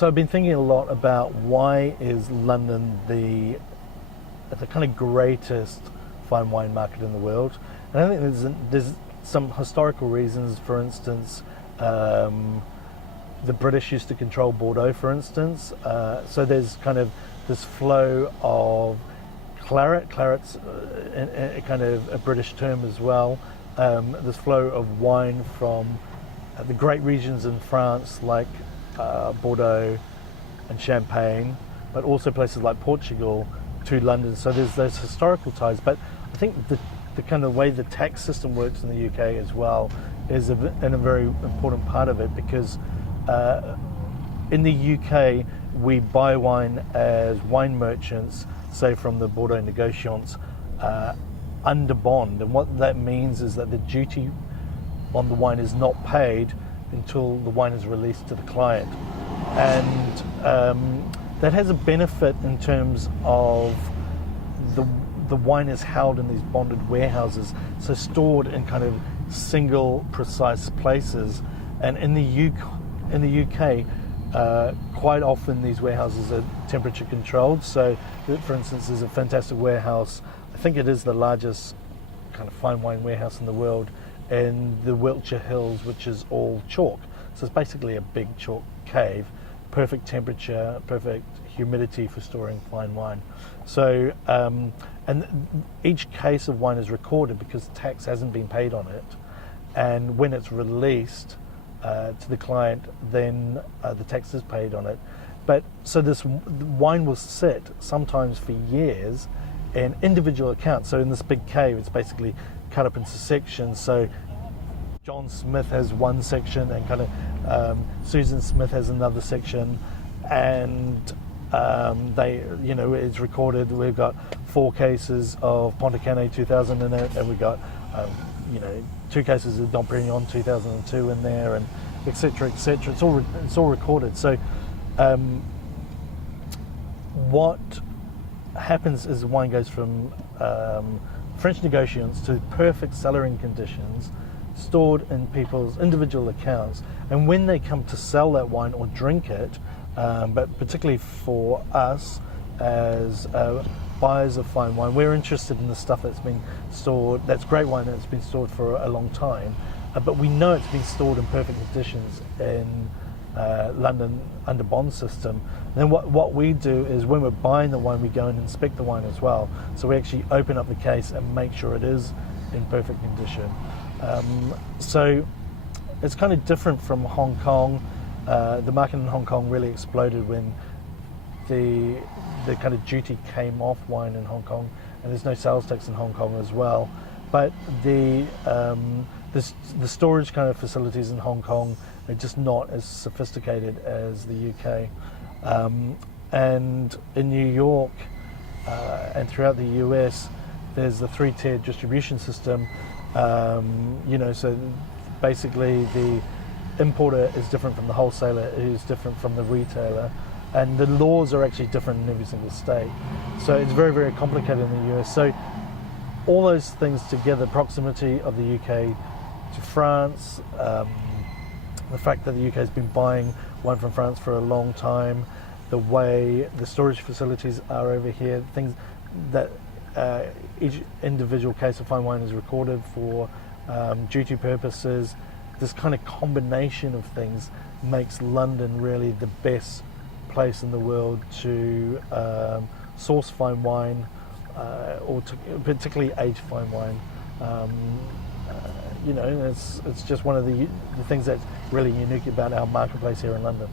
So I've been thinking a lot about why is London the kind of greatest fine wine market in the world, and I think there's some historical reasons. For instance, the British used to control Bordeaux, for instance, so there's kind of this flow of claret's a kind of a British term as well, this flow of wine from the great regions in France like Bordeaux and Champagne, but also places like Portugal to London. So there's those historical ties. But I think the kind of way the tax system works in the UK as well is a very important part of it, because in the UK we buy wine as wine merchants, say from the Bordeaux negociants, under bond. And what that means is that the duty on the wine is not paid until the wine is released to the client. And that has a benefit in terms of the wine is held in these bonded warehouses, so stored in kind of single precise places. And in the UK, quite often these warehouses are temperature controlled. So for instance, there's a fantastic warehouse, I think it is the largest kind of fine wine warehouse in the world, in the Wiltshire Hills, which is all chalk. So it's basically a big chalk cave, perfect temperature, perfect humidity for storing fine wine. So, and each case of wine is recorded because tax hasn't been paid on it. And when it's released to the client, then the tax is paid on it. But so this wine will sit sometimes for years in individual accounts. So in this big cave, it's basically cut up into sections. So John Smith has one section, and kind of Susan Smith has another section, and they, you know, it's recorded. We've got 4 cases of Ponticane 2000 in it, and we've got, you know, 2 cases of Dom Perignon 2002 in there, and etc. etc. It's all recorded. So what happens is the wine goes from French negociants to perfect cellaring conditions, stored in people's individual accounts, and when they come to sell that wine or drink it, but particularly for us as buyers of fine wine, we're interested in the stuff that's been stored, that's great wine that's been stored for a long time, but we know it's been stored in perfect conditions in London under bond system. And then what we do is, when we're buying the wine, we go and inspect the wine as well. So we actually open up the case and make sure it is in perfect condition. So it's kind of different from Hong Kong. The market in Hong Kong really exploded when the kind of duty came off wine in Hong Kong, and there's no sales tax in Hong Kong as well. But the storage kind of facilities in Hong Kong are just not as sophisticated as the UK. And in New York and throughout the US, there's the 3-tier distribution system. You know, so basically the importer is different from the wholesaler, who's different from the retailer, and the laws are actually different in every single state. So it's very, very complicated in the US. So all those things together, proximity of the UK to France, the fact that the UK has been buying wine from France for a long time, the way the storage facilities are over here, things that each individual case of fine wine is recorded for duty purposes. This kind of combination of things makes London really the best place in the world to source fine wine, or to particularly aged fine wine. You know, it's just one of the things that's really unique about our marketplace here in London.